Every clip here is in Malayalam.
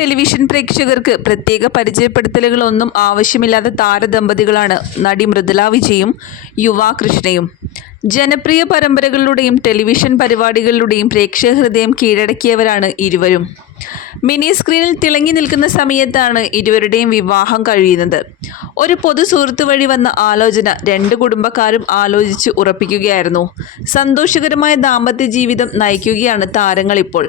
ടെലിവിഷൻ പ്രേക്ഷകർക്ക് പ്രത്യേക പരിചയപ്പെടുത്തലുകളൊന്നും ആവശ്യമില്ലാത്ത താരദമ്പതികളാണ് നടി മൃദുല വിജയും യുവാ കൃഷ്ണയും. ജനപ്രിയ പരമ്പരകളിലൂടെയും ടെലിവിഷൻ പരിപാടികളിലൂടെയും പ്രേക്ഷക ഹൃദയം കീഴടക്കിയവരാണ് ഇരുവരും. മിനി സ്ക്രീനിൽ തിളങ്ങി നിൽക്കുന്ന സമയത്താണ് ഇരുവരുടെയും വിവാഹം കഴിയുന്നത്. ഒരു പൊതു സുഹൃത്ത് വഴി വന്ന ആലോചന രണ്ട് കുടുംബക്കാരും ആലോചിച്ച് ഉറപ്പിക്കുകയായിരുന്നു. സന്തോഷകരമായ ദാമ്പത്യ ജീവിതം നയിക്കുകയാണ് താരങ്ങൾ ഇപ്പോൾ.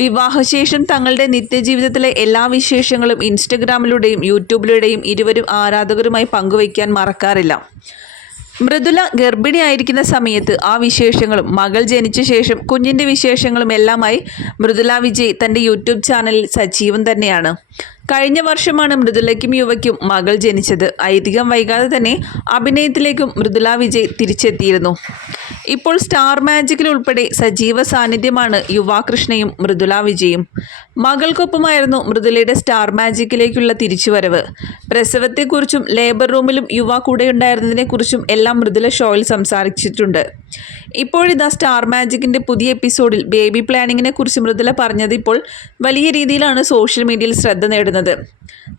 വിവാഹശേഷം തങ്ങളുടെ നിത്യജീവിതത്തിലെ എല്ലാ വിശേഷങ്ങളും ഇൻസ്റ്റഗ്രാമിലൂടെയും യൂട്യൂബിലൂടെയും ഇരുവരും ആരാധകരുമായി പങ്കുവയ്ക്കാൻ മറക്കാറില്ല. മൃദുല ഗർഭിണിയായിരിക്കുന്ന സമയത്ത് ആ വിശേഷങ്ങളും മകൾ ജനിച്ച ശേഷം കുഞ്ഞിന്റെ വിശേഷങ്ങളും എല്ലാമായി മൃദുല വിജയ് തന്റെ യൂട്യൂബ് ചാനലിൽ സജീവം തന്നെയാണ്. കഴിഞ്ഞ വർഷമാണ് മൃദുലയ്ക്കും യുവയ്ക്കും മകൾ ജനിച്ചത്. ഐതിഹ്യം വൈകാതെ തന്നെ അഭിനയത്തിലേക്കും മൃദുല വിജയ് തിരിച്ചെത്തിയിരുന്നു. ഇപ്പോൾ സ്റ്റാർ മാജിക്കിൽ ഉൾപ്പെടെ സജീവ സാന്നിധ്യമാണ് യുവാകൃഷ്ണയും മൃദുല വിജയും. മകൾക്കൊപ്പമായിരുന്നു മൃദുലയുടെ സ്റ്റാർ മാജിക്കിലേക്കുള്ള തിരിച്ചുവരവ്. പ്രസവത്തെക്കുറിച്ചും ലേബർ റൂമിലും യുവ കൂടെ ഉണ്ടായിരുന്നതിനെക്കുറിച്ചും എല്ലാം മൃദുല ഷോയിൽ സംസാരിച്ചിട്ടുണ്ട്. ഇപ്പോഴിതാ സ്റ്റാർ മാജിക്കിന്റെ പുതിയ എപ്പിസോഡിൽ ബേബി പ്ലാനിങ്ങിനെ കുറിച്ച് മൃദുല പറഞ്ഞത് ഇപ്പോൾ വലിയ രീതിയിലാണ് സോഷ്യൽ മീഡിയയിൽ ശ്രദ്ധ നേടുന്നത്.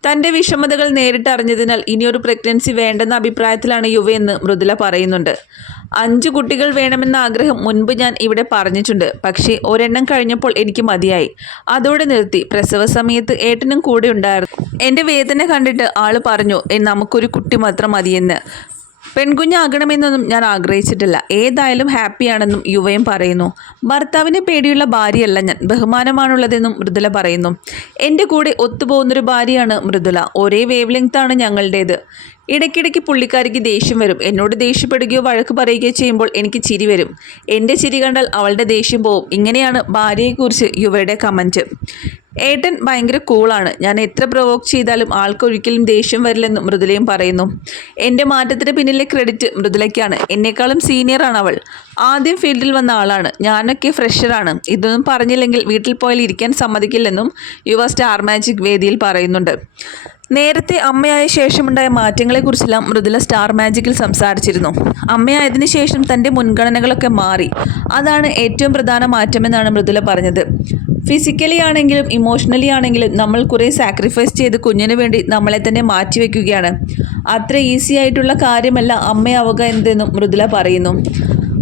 തന്റെ വിഷമതകൾ നേരിട്ടറിഞ്ഞതിനാൽ ഇനിയൊരു പ്രഗ്നൻസി വേണ്ടെന്ന അഭിപ്രായത്തിലാണ് യുവയെന്ന് മൃദുല പറയുന്നുണ്ട്. അഞ്ചു കുട്ടികൾ വേണമെന്ന ആഗ്രഹം മുൻപ് ഞാൻ ഇവിടെ പറഞ്ഞിട്ടുണ്ട്. പക്ഷേ ഒരെണ്ണം കഴിഞ്ഞപ്പോൾ എനിക്ക് മതിയായി. അതോടെ നിർത്തി. പ്രസവ സമയത്ത് ഏട്ടനും കൂടെ ഉണ്ടായിരുന്നു. എന്റെ വേദന കണ്ടിട്ട് ആൾ പറഞ്ഞു "എ, നമുക്കൊരു കുട്ടി മാത്രം മതിയെന്ന്. പെൺകുഞ്ഞാകണമെന്നൊന്നും ഞാൻ ആഗ്രഹിച്ചിട്ടില്ല. ഏതായാലും ഹാപ്പിയാണെന്നും യുവയും പറയുന്നു. ഭർത്താവിനെ പേടിയുള്ള ഭാര്യയല്ല ഞാൻ. ബഹുമാനമാണുള്ളതെന്നും മൃദുല പറയുന്നു. എന്റെ കൂടെ ഒത്തുപോകുന്നൊരു ഭാര്യയാണ് മൃദുല. ഒരേ വേവ് ലെങ്ത്താണ് ഞങ്ങളുടേത്. ഇടയ്ക്കിടയ്ക്ക് പുള്ളിക്കാരിക്ക് ദേഷ്യം വരും. എന്നോട് ദേഷ്യപ്പെടുകയോ വഴക്ക് പറയുകയോ ചെയ്യുമ്പോൾ എനിക്ക് ചിരി വരും. എന്റെ ചിരി കണ്ടാൽ അവളുടെ ദേഷ്യം പോവും. ഇങ്ങനെയാണ് ഭാര്യയെക്കുറിച്ച് യുവയുടെ കമന്റ് ഏട്ടൻ ഭയങ്കര കൂളാണ്. ഞാൻ എത്ര പ്രൊവോക്ക് ചെയ്താലും ആൾക്കൊരിക്കലും ദേഷ്യം വരില്ലെന്ന് മൃദുലയും പറയുന്നു. എന്റെ മാറ്റത്തിന് പിന്നിലെ ക്രെഡിറ്റ് മൃദുലയ്ക്കാണ്. എന്നെക്കാളും സീനിയറാണ് അവൾ. ആദ്യം ഫീൽഡിൽ വന്ന ആളാണ്. ഞാനൊക്കെ ഫ്രഷറാണ് ഇതൊന്നും പറഞ്ഞില്ലെങ്കിൽ വീട്ടിൽ പോയാൽ ഇരിക്കാൻ സമ്മതിക്കില്ലെന്നും യുവ സ്റ്റാർ മാജിക് വേദിയിൽ പറയുന്നുണ്ട്. നേരത്തെ അമ്മയായ ശേഷമുണ്ടായ മാറ്റങ്ങളെക്കുറിച്ചെല്ലാം മൃദുല സ്റ്റാർ മാജിക്കിൽ സംസാരിച്ചിരുന്നു. അമ്മയായതിനു ശേഷം തന്റെ മുൻഗണനകളൊക്കെ മാറി. അതാണ് ഏറ്റവും പ്രധാന മാറ്റമെന്നാണ് മൃദുല പറഞ്ഞത്. ഫിസിക്കലി ആണെങ്കിലും ഇമോഷണലി ആണെങ്കിലും നമ്മൾ കുറേ സാക്രിഫൈസ് ചെയ്ത് കുഞ്ഞിന് വേണ്ടി നമ്മളെ തന്നെ മാറ്റിവെക്കുകയാണ് അത്ര ഈസി ആയിട്ടുള്ള കാര്യമല്ല അമ്മയാവുക എന്തെന്നും മൃദുല പറയുന്നു.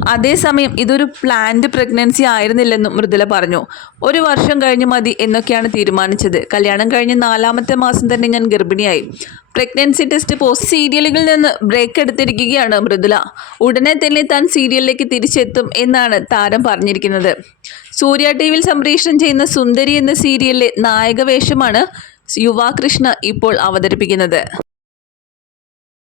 അതേസമയം ഇതൊരു പ്ലാൻഡ് പ്രഗ്നൻസി ആയിരുന്നില്ലെന്നും മൃദുല പറഞ്ഞു. ഒരു വർഷം കഴിഞ്ഞ് മതി എന്നൊക്കെയാണ് തീരുമാനിച്ചത്. കല്യാണം കഴിഞ്ഞ് നാലാമത്തെ മാസം തന്നെ ഞാൻ ഗർഭിണിയായി. പ്രഗ്നൻസി ടെസ്റ്റ് പോസ്റ്റ് സീരിയലുകളിൽ നിന്ന് ബ്രേക്ക് എടുത്തിരിക്കുകയാണ് മൃദുല. ഉടനെ തന്നെ താൻ സീരിയലിലേക്ക് തിരിച്ചെത്തും എന്നാണ് താരം പറഞ്ഞിരിക്കുന്നത്. സൂര്യ ടി വിയിൽ സംപ്രേഷണം ചെയ്യുന്ന സുന്ദരി എന്ന സീരിയലിലെ നായക വേഷമാണ് യുവാകൃഷ്ണ ഇപ്പോൾ അവതരിപ്പിക്കുന്നത്.